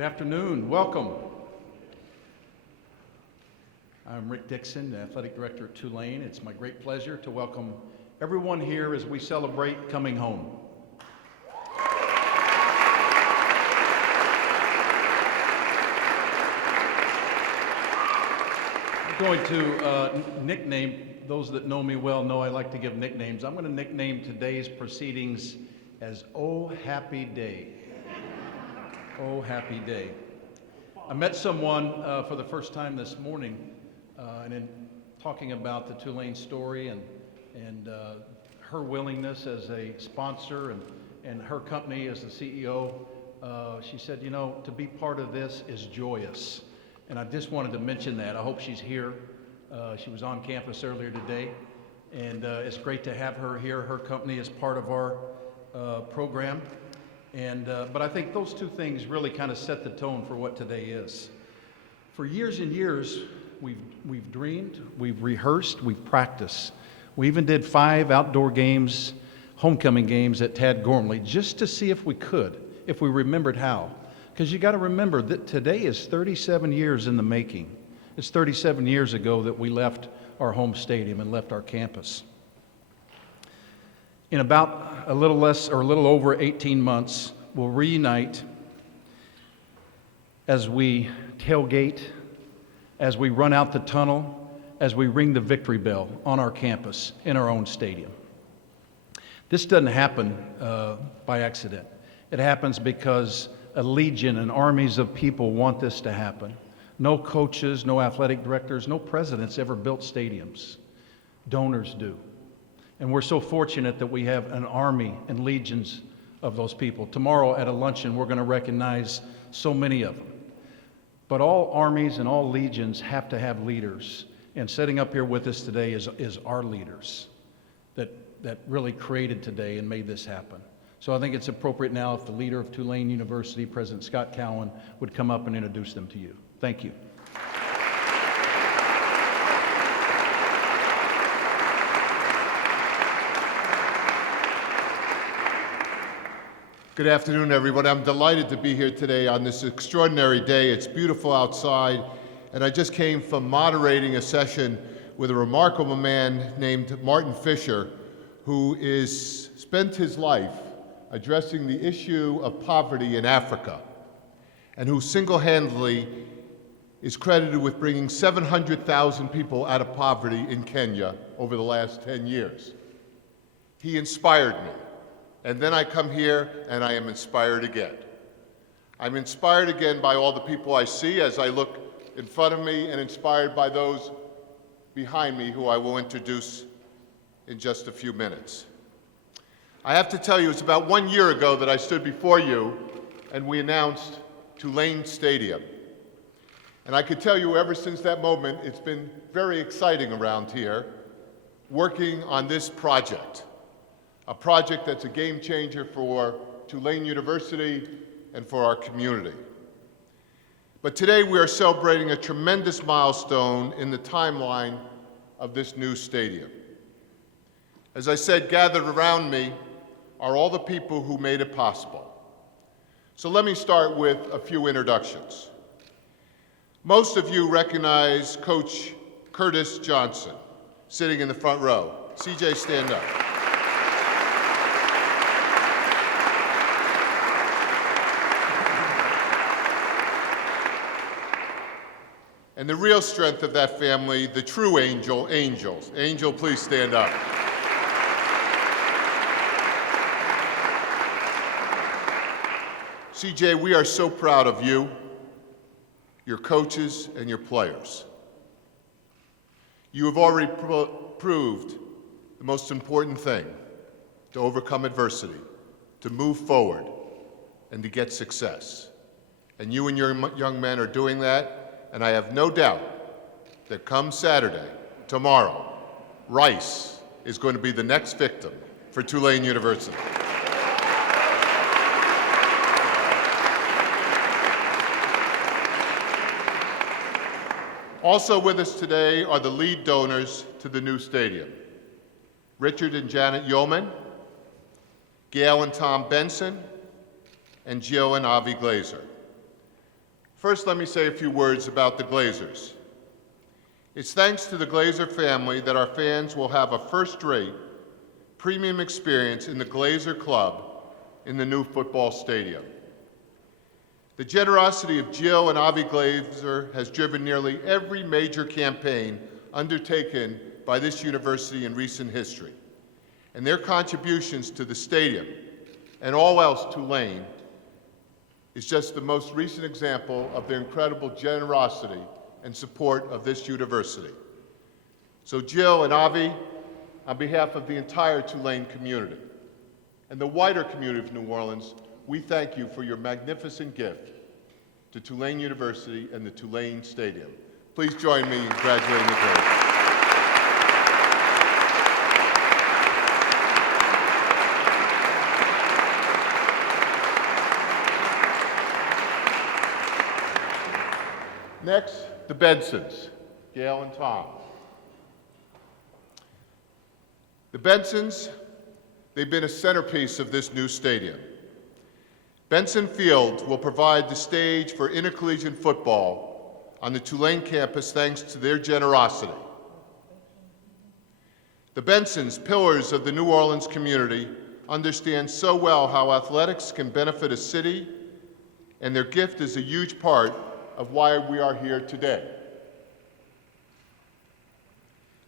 Good afternoon. Welcome. I'm Rick Dixon, the Athletic Director at Tulane. It's my great pleasure to welcome everyone here as we celebrate coming home. I'm going to nickname, those that know me well know I like to give nicknames. I'm going to nickname today's proceedings as Oh Happy Day. Oh Happy Day. I met someone for the first time this morning and in talking about the Tulane story and her willingness as a sponsor and her company as the CEO, she said, you know, to be part of this is joyous. And I just wanted to mention that. I hope she's here. She was on campus earlier today, and it's great to have her here. Her company is part of our program. But I think those two things really kind of set the tone for what today is. For years and years, we've dreamed, we've rehearsed, we've practiced. We even did 5 outdoor games, homecoming games at Tad Gormley, just to see if we could, if we remembered how. Because you got to remember that today is 37 years in the making. It's 37 years ago that we left our home stadium and left our campus. In about a little less or a little over 18 months, we'll reunite as we tailgate, as we run out the tunnel, as we ring the victory bell on our campus in our own stadium. This doesn't happen by accident. It happens because a legion and armies of people want this to happen. No coaches, no athletic directors, no presidents ever built stadiums. Donors do. And we're so fortunate that we have an army and legions of those people. Tomorrow at a luncheon, we're going to recognize so many of them. But all armies and all legions have to have leaders. And sitting up here with us today is our leaders that really created today and made this happen. So I think it's appropriate now if the leader of Tulane University, President Scott Cowan, would come up and introduce them to you. Thank you. Good afternoon, everyone. I'm delighted to be here today on this extraordinary day. It's beautiful outside, and I just came from moderating a session with a remarkable man named Martin Fisher, who spent his life addressing the issue of poverty in Africa, and who single-handedly is credited with bringing 700,000 people out of poverty in Kenya over the last 10 years. He inspired me. And then I come here and I am inspired again. I'm inspired again by all the people I see as I look in front of me and inspired by those behind me who I will introduce in just a few minutes. I have to tell you, it's about 1 year ago that I stood before you and we announced Tulane Stadium. And I could tell you ever since that moment, it's been very exciting around here working on this project. A project that's a game changer for Tulane University and for our community. But today we are celebrating a tremendous milestone in the timeline of this new stadium. As I said, gathered around me are all the people who made it possible. So let me start with a few introductions. Most of you recognize Coach Curtis Johnson, sitting in the front row. CJ, stand up. And the real strength of that family, the true angels. Angel, please stand up. CJ, we are so proud of you, your coaches, and your players. You have already proved the most important thing, to overcome adversity, to move forward, and to get success. And you and your young men are doing that. And I have no doubt that come Saturday, tomorrow, Rice is going to be the next victim for Tulane University. Also with us today are the lead donors to the new stadium. Richard and Janet Yulman, Gayle and Tom Benson, and Jill and Avi Glazer. First, let me say a few words about the Glazers. It's thanks to the Glazer family that our fans will have a first-rate, premium experience in the Glazer Club in the new football stadium. The generosity of Jill and Avi Glazer has driven nearly every major campaign undertaken by this university in recent history, and their contributions to the stadium and all else Tulane is just the most recent example of their incredible generosity and support of this university. So Jill and Avi, on behalf of the entire Tulane community and the wider community of New Orleans, we thank you for your magnificent gift to Tulane University and the Tulane Stadium. Please join me in graduating the Glazers. Next, the Bensons, Gayle and Tom. The Bensons, they've been a centerpiece of this new stadium. Benson Field will provide the stage for intercollegiate football on the Tulane campus thanks to their generosity. The Bensons, pillars of the New Orleans community, understand so well how athletics can benefit a city, and their gift is a huge part of why we are here today.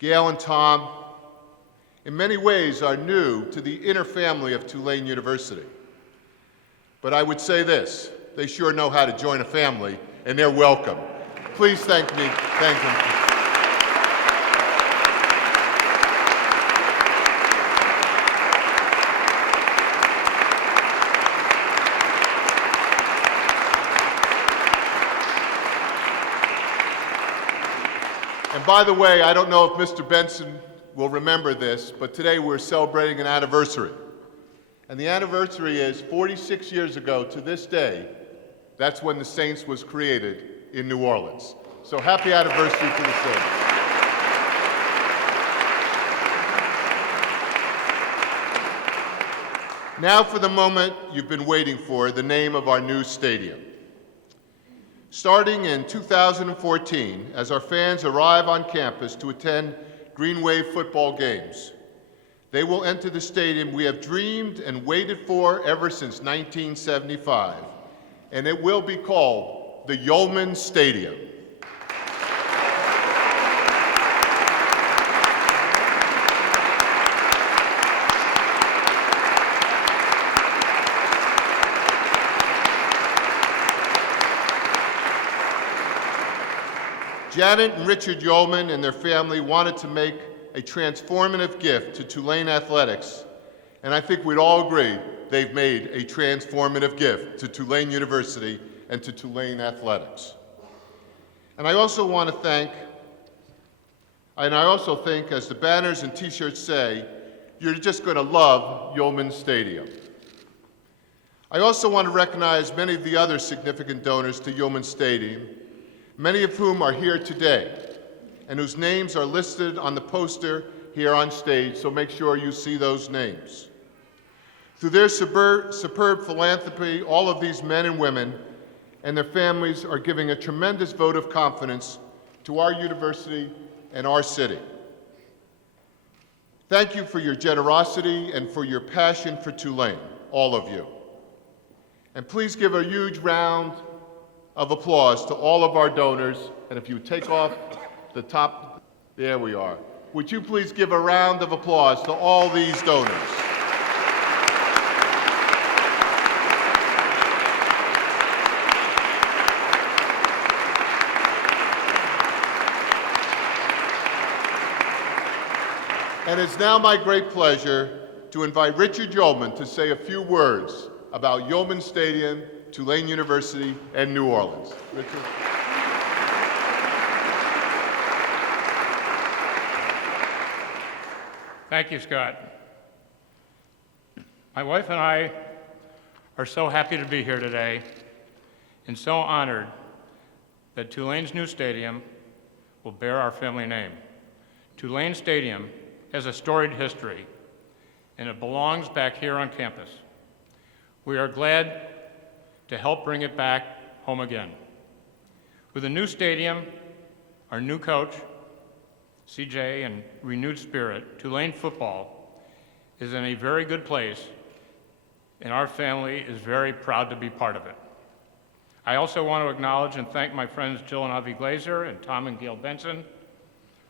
Gayle and Tom, in many ways, are new to the inner family of Tulane University. But I would say this, they sure know how to join a family, and they're welcome. Please thank them. And by the way, I don't know if Mr. Benson will remember this, but today we're celebrating an anniversary. And the anniversary is 46 years ago to this day. That's when the Saints was created in New Orleans. So happy anniversary to the Saints. Now for the moment you've been waiting for, the name of our new stadium. Starting in 2014, as our fans arrive on campus to attend Green Wave football games, they will enter the stadium we have dreamed and waited for ever since 1975, and it will be called the Yulman Stadium. Janet and Richard Yulman and their family wanted to make a transformative gift to Tulane Athletics, and I think we'd all agree they've made a transformative gift to Tulane University and to Tulane Athletics. And I also think, as the banners and t-shirts say, you're just going to love Yulman Stadium. I also want to recognize many of the other significant donors to Yulman Stadium, many of whom are here today, and whose names are listed on the poster here on stage, so make sure you see those names. Through their superb philanthropy, all of these men and women and their families are giving a tremendous vote of confidence to our university and our city. Thank you for your generosity and for your passion for Tulane, all of you. And please give a huge round of applause to all of our donors. And if you take off the top, there we are. Would you please give a round of applause to all these donors? And it's now my great pleasure to invite Richard Yulman to say a few words about Yulman Stadium, Tulane University, and New Orleans. Richard. Thank you, Scott. My wife and I are so happy to be here today and so honored that Tulane's new stadium will bear our family name. Tulane Stadium has a storied history, and it belongs back here on campus. We are glad to help bring it back home again. With a new stadium, our new coach, CJ, and renewed spirit, Tulane football is in a very good place, and our family is very proud to be part of it. I also want to acknowledge and thank my friends Jill and Avi Glazer and Tom and Gayle Benson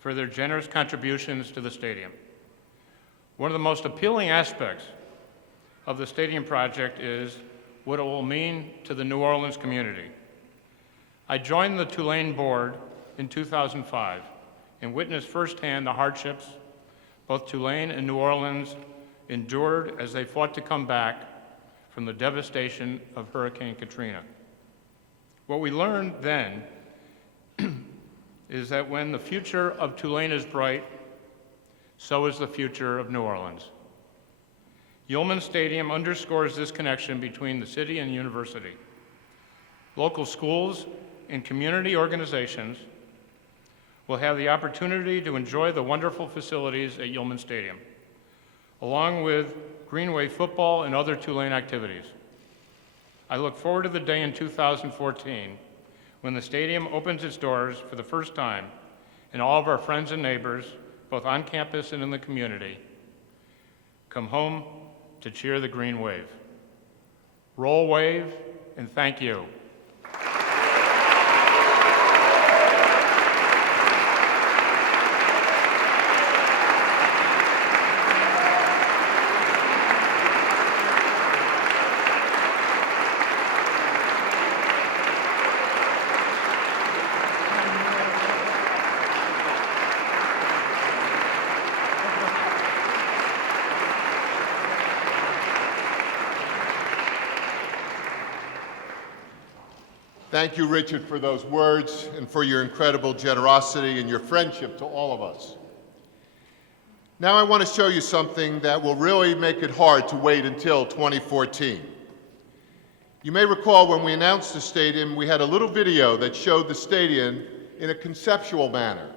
for their generous contributions to the stadium. One of the most appealing aspects of the stadium project is what it will mean to the New Orleans community. I joined the Tulane board in 2005 and witnessed firsthand the hardships both Tulane and New Orleans endured as they fought to come back from the devastation of Hurricane Katrina. What we learned then is that when the future of Tulane is bright, so is the future of New Orleans. Yulman Stadium underscores this connection between the city and the university. Local schools and community organizations will have the opportunity to enjoy the wonderful facilities at Yulman Stadium, along with Greenway football and other Tulane activities. I look forward to the day in 2014 when the stadium opens its doors for the first time and all of our friends and neighbors, both on campus and in the community, come home to cheer the green wave. Roll wave, and thank you. Thank you, Richard, for those words and for your incredible generosity and your friendship to all of us. Now I want to show you something that will really make it hard to wait until 2014. You may recall when we announced the stadium, we had a little video that showed the stadium in a conceptual manner.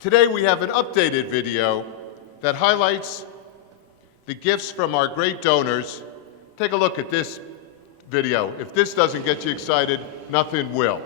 Today we have an updated video that highlights the gifts from our great donors. Take a look at this video. If this doesn't get you excited, nothing will.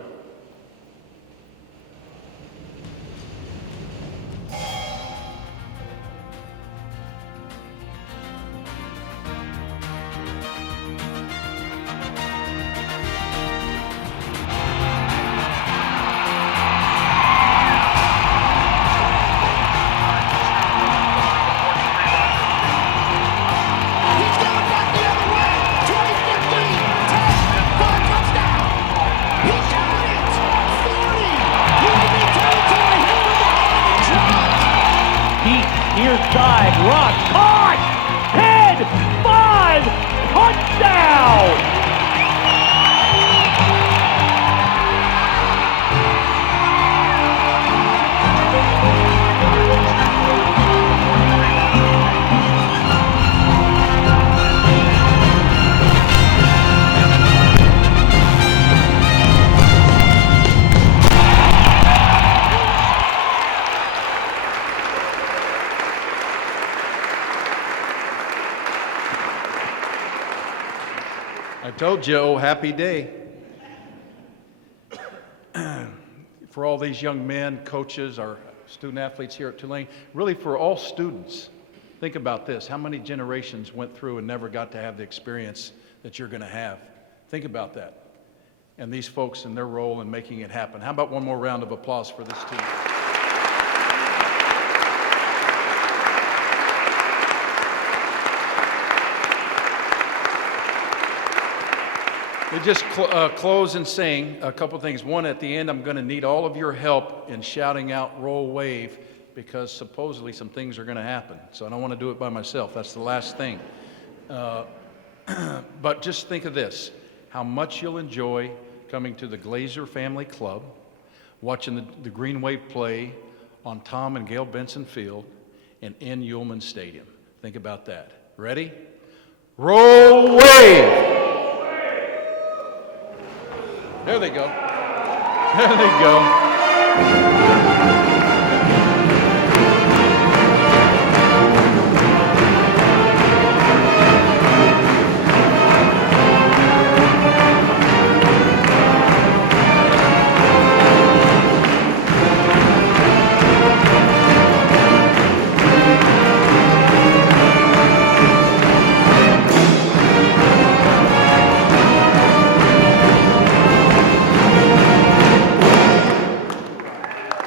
Near side, Rock, caught! 10-5, touchdown! I told you, oh, happy day. For all these young men, coaches, our student athletes here at Tulane, really for all students, think about this. How many generations went through and never got to have the experience that you're going to have? Think about that. And these folks and their role in making it happen. How about one more round of applause for this team? We just close and sing a couple things. One, at the end, I'm going to need all of your help in shouting out "Roll Wave," because supposedly some things are going to happen. So I don't want to do it by myself. That's the last thing. But just think of this, how much you'll enjoy coming to the Glazer Family Club, watching the Green Wave play on Tom and Gayle Benson Field and in Yulman Stadium. Think about that. Ready? Roll Wave! There they go. There they go.